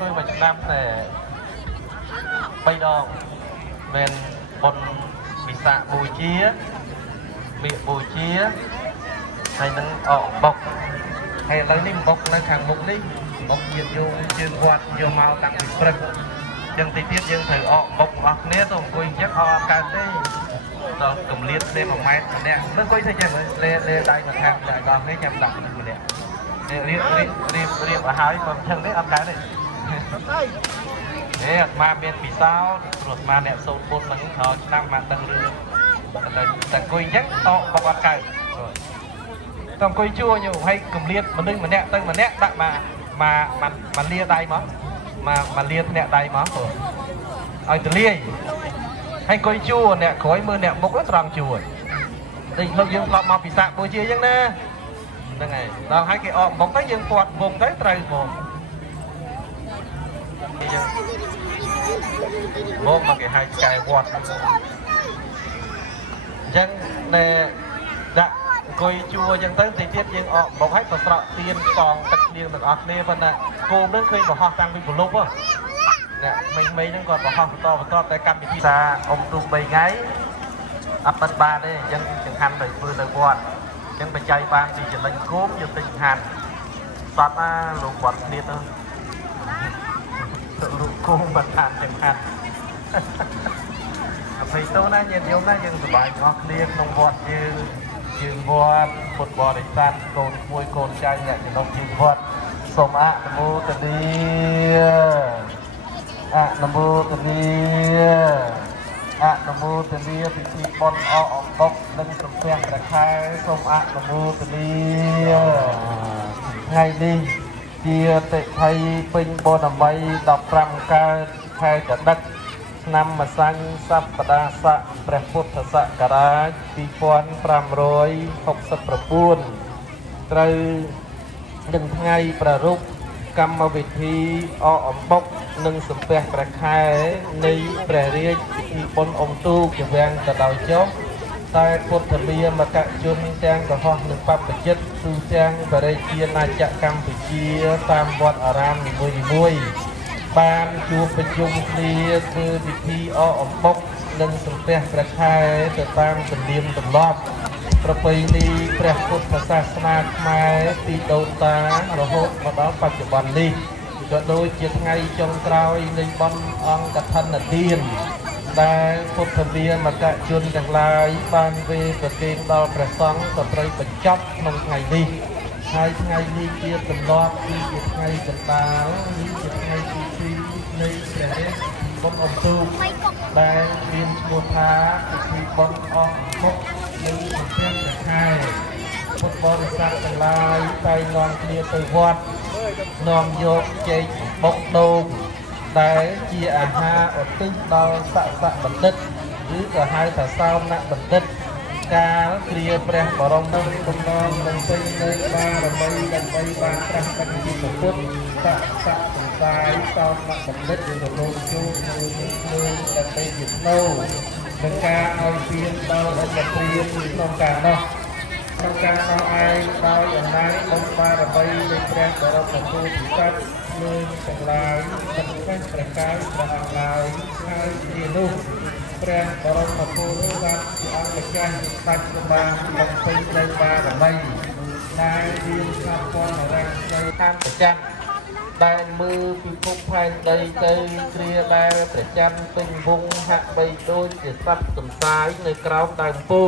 tôi mà chúng năm để bây đo bên bồn bị xạ bị bùi chia hay nâng bọc hay lấy nín bọc nâng hàng mục đi bọc diệt vô chuyên quạt vô màu tặng bị srek dân tí tiết dân thử bọc ọt nế tôi quên chắc ca tế rồi cùng liệt lên một máy nè nó quay thay chân lên đây mà hàng lại còn cái nhầm đọc được nè riêng ở hai còn thằng đấy ăn cái này nè mà bên bị sao ruột mà nè sâu bột là những thợ đang mà tầng rưỡi tầng quay chắc bọc ăn cái rồi tầng quay chua nhiều hay cùng liệt mà đừng mà nè tầng mà nè đặng mà lia đây mà lia nè đây mà rồi ai từ lia hay quay chua nè khói mưa nè bốc rất răng chua thì lúc dương lọt mà bị sạc bôi chia chứ nè đây này đó hai cái bốc tới dương quạt vùng tới trời một bốc mà cái hai cái quạt dân nè dạ quay chua dân tới thì tiết dương bốc hết và sợ tiền còn tất nhiên được ọt nè phần nè cô đến khi mà họ sang bị một lúc á nè mình nó còn bỏ to tại cam bị xa ông tung bay ngáy ấp bên ba đây dân chừng hành đầy vừa đời quạt dân phải chạy ban thì chỉ đánh cốm như tình hành xoát lục quạt liệt hơn lục cốm bật hành chừng hành thì tôi nói nhìn giống nói dân bài ngọt liệt nông quạt như quạt một bò để tan cồn môi cồn chai nhẹ thì nông chừng quạt sôm mô tờ đi Namo Tania Namo Taniaពិធីបន់អកអំបុកនិងសំពះព្រះខែសូមNamo Taniaថ្ងៃនេះជាតិថីពេញបូណមី15កើតខែកដិកឆ្នាំម្សាញ់សប្តាហ៍ស័កព្រះពុទ្ធសករាជ2569ត្រូវនឹងថ្ងៃប្រារព្ធកម្មវិធីអកអំបុកនិងសំពះព្រះខែនៃព្រះរាជពិធីបុណ្យអុំទូកជាវាំងទៅដោយចុះតែពុទ្ធមាមកជនទាំងកុហកនិងបព្វជិតទូទាំងបរិជាណាចក្រកម្ពុជាតាមវត្តអារាមនីមួយៗបានជួបប្រជុំគ្នាធ្វើពិធីអកអំបុកនិងសំពះព្រះខែទៅតាមទំនៀមទម្លាប់ប្រពៃណីព្រះពុទ្ធសាសនាខ្មែរពីដូនតារហូតមកដល់បច្ចុប្បន្ននេះក៏ដូចជាថ្ងៃចុងក្រោយនៃបុណ្យអង្គកឋិនទានដែលពុទ្ធមាមកជនទាំងឡាយបានវេប្រគេនដល់ព្រះសង្ឃក៏ត្រូវបញ្ចប់ក្នុងថ្ងៃនេះហើយថ្ងៃនេះជាទម្លាប់គឺជាថ្ងៃកណ្ដាលនេះជាថ្ងៃទី2នៃព្រះរាជបុណ្យអុំទូកដែលមានឈ្មោះថាពិធីបុណ្យអកមុខនិងសំពះព្រះខែពុទ្ធបរិស័ទទាំងឡាយតែងនាំគ្នាទៅវត្តនាំយកចេកបុកដូងដែលជាអាហារឧទ្ទិសដល់សក្តិបណ្ឌិតឬក៏ហៅថាសោមនបណ្ឌិតកាលគ្រាព្រះបរមបំណងនឹងពេញនៅបារមីដើម្បីបានត្រាស់ដឹងពីពុទ្ធសក្តិសង្សាយសោមនបណ្ឌិតឬក៏លោកជួបនឹងដើម្បីជាស្នូនឹងការឲ្យពៀនដល់អត្តព្រាមក្នុងការនោះក្នុងការនោះឯងដោយអំណាចបុណ្យបារមីនៃព្រះបរមពុទ្ធស័ក្តិលើទាំងឡាយទាំងព្រះកាយព្រះអង្គឡាយហើយជានោះព្រះបរមពុទ្ធស័ក្តិជាអង្គម្ចាស់បាច់សម្បាបំពេញនៅបារមីដែលមានស្ថាបនារាជនៅតាមប្រចាំដែលមើលពិភពផែនដីទៅគ្រាដែលព្រះច័ន្ទពេញវងហាក់បីដូចជាសត្វសំសាយនៅក្រោមដើមពូ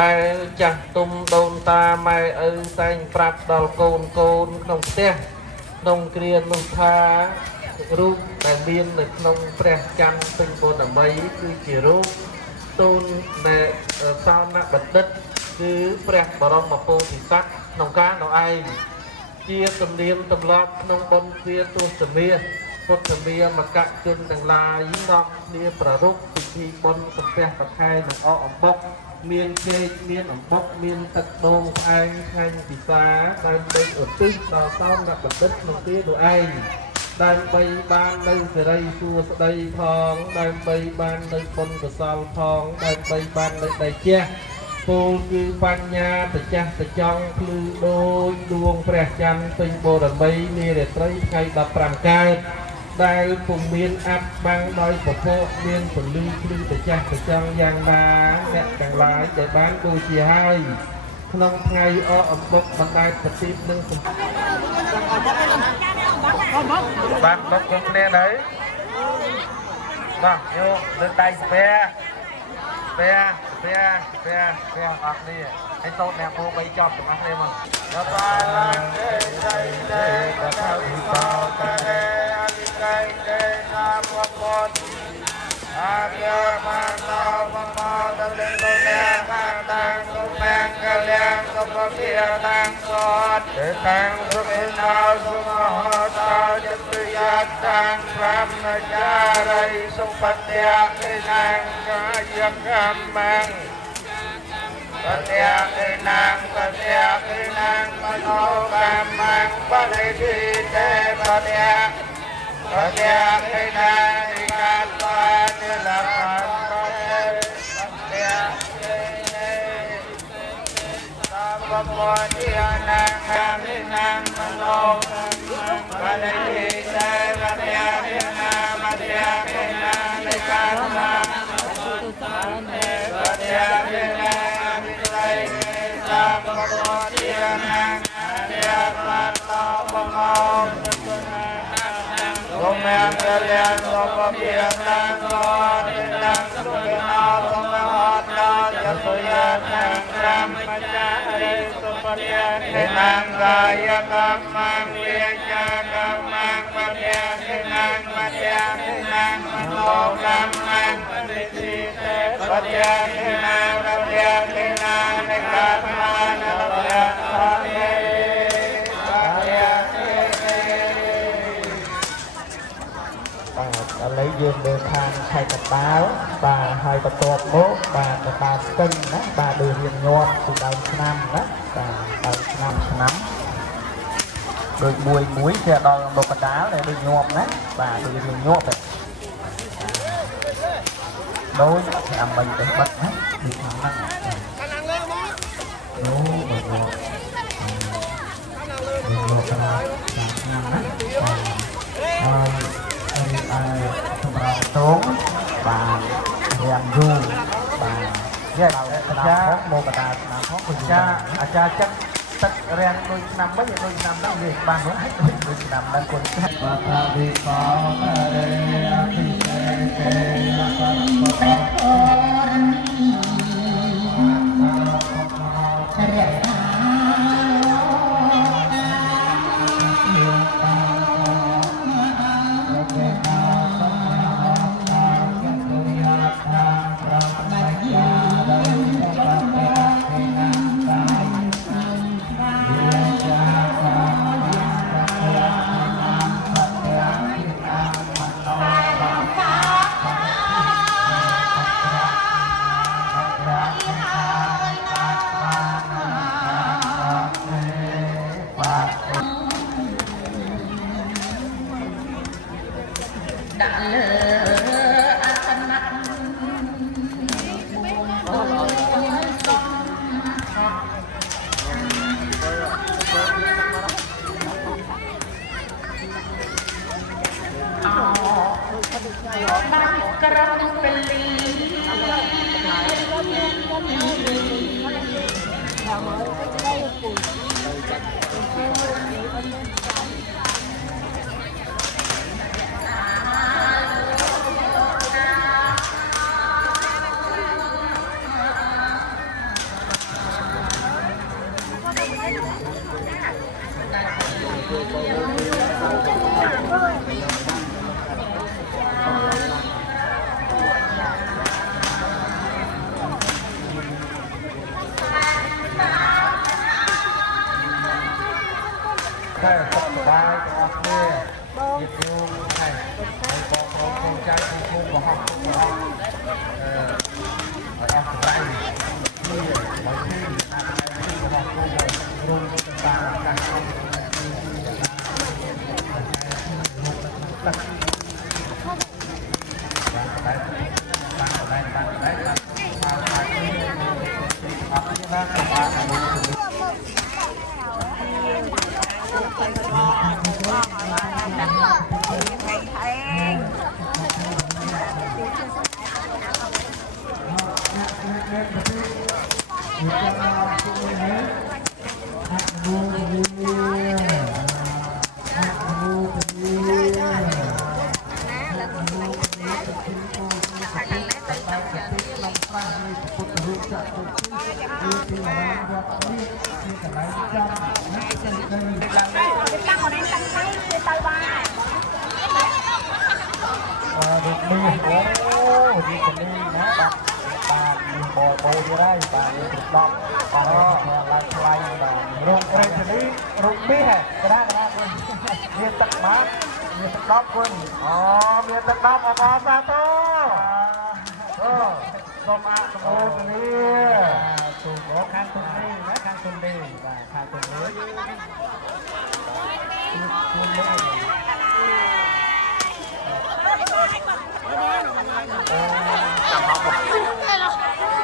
ដែលចាស់ទុំដូនតាម៉ែឪសែងប្រាប់ដល់កូនក្នុងផ្ទះក្នុងគ្រានោះថារូបដែលមាននៅក្នុងព្រះច័ន្ទពេញបូណមីគឺជារូបទូនដែលសោណបណ្ឌិតគឺព្រះបរមពុទ្ធិស័ក្តិក្នុងការនោះឯងជាទំនៀមទម្លាប់ក្នុងបុណ្យទ្វាទសមាសពុទ្ធមាមកជនទាំងឡាយនាំគ្នាប្រារព្ធពិធីបុណ្យសំពះព្រះខែនិងអកអំបុកមានចេកមានអំបុកមានទឹកដូងផ្អែមឆ្ងាញ់ពិសាដើម្បីឧទ្ទិសដល់សោមនបណ្ឌិតក្នុងទីនោះឯងដើម្បីបាននៅសេរីសួស្តីផងដើម្បីបាននៅបុណ្យកុសលផងដើម្បីបាននៅដីជះ ពលគឺបញ្ញាតចាស់តចង់ភ្លឺដូចដួងព្រះច័ន្ទពេញបូរមីនារាត្រីថ្ងៃ15កើតដែលពុំមានអាប់បាំងដោយពពកមានពលឺភ្លឺតចាស់តចង់យ៉ាងណាអ្នកទាំងឡាយដែលបានដូចជាហើយក្នុងថ្ងៃអអំបុកបណ្ដែតប្រទីបនឹងបានបុកគ្រប់គ្នាទៅបាទយកលើកដៃស្ពែអស់នេះហើយតូនអ្នកពូ3ចប់ទាំងអស់គ្នាមកដល់បានឡើងទេដៃទេតថាវិបោតែអនិកៃទេណាមពុទ្ធអាយាបានដល់មកដល់លេងទៅអ្នកខាងតាំងទុំមាំងកលៀងសុភភាតាំងសតទេតាំងសុខិណោសុមហោតោចិត្តប្រយាតាំងព្រមចារីសុបត្តិយៈឯណាងកាយកម្មังបតិយៈឯណាងបតិយៈឯណាងមโนកម្មังបរិទ្ធិទេបតិយៈបតិយៈឯណាងកាតបានលក្ខណ្ឌបតិយៈបពតិយនាងអាមិនាងមโนបរិទ្ធិទេបតិយៈនាបតិយៈនានិកាតមាបតិយៈនាវិល័យសាបពតិយនាងអារិយមតោបមោសុំមានកលយាសុភភាតាំងសតតាំងសុខិណោសុខហតោយសុយាតាំងក្រមចារិសុបរិយេនាងកាយកម្មังវិជ្ជាកម្មังបតិយេនាងបតិយេនាងមโนកម្មังបរិទ្ធិទេបតិយេនាងបតិយេនាងនិកាតមានបតិយេបតិយេឥឡូវយើងមើលខាងខេត្តកណ្ដាលបាទហើយបន្ទាប់មកបាទកណ្ដាលស្ទឹងណាបាទដូចរៀងញាប់ពីដើមឆ្នាំណាបាទដើមឆ្នាំដូចមួយគេដល់មកកណ្ដាលដែលដូចញាប់ណាបាទដូចរៀងញាប់ទៅដូចដើម្បីទៅបិទណាពីខាងហ្នឹងអូបាទញាប់ឆ្នាំណាហើយសម្រាប់តងបានរៀងយូរបាទយកអាចារ្យមកបដាឆ្នាំផងអាចារ្យចិត្តទឹករៀងដូចឆ្នាំវិញដូចឆ្នាំហ្នឹងនិយាយច្បាស់ហ្នឹងដូចឆ្នាំហ្នឹងគុណចាស់បាតាវិកោរេអភិសេកេបបបរៈដាក់លើអាសនៈបានក្រំពលីតែសុខសប្បាយទាំងអស់គ្នាទៀតយូរហើយហើយបងប្អូនក្នុងចៅក្នុងភូមិក៏ហោះឲ្យអស់សម្រាប់គ្នាបើទីណាទីរបស់គូរងទៅតាមការខំបាន มีโอ้ดีคนนี้นะบามีบอลโบดีได้บามีติดล็อกบามีลายไล่บารุ่งเรืองคนนี้รุ่งมีแห่ก็ได้คุณเรียนตักมาเรียนตักล็อกคุณอ๋อเรียนตักล็อกออกมาซาโต้สมอาสมโอคนนี้ถูกหัวข้างคนนี้นะข้างคนนี้ข้างคนนี้คุณนี้จำเขาหมด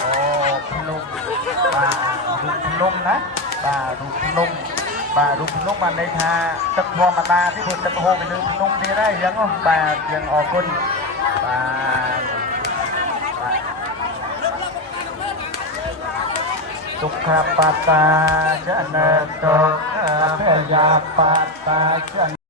โอ้พนมบาดูพนมนะบาดูพนมบาดูพนมมาในทาตะพอมาตาที่บนตะโฮไปดูพนมดีได้ยังอ๋อบายังออกคนบาสุขปัตตาจะเนตโตพยาปัตตาจะ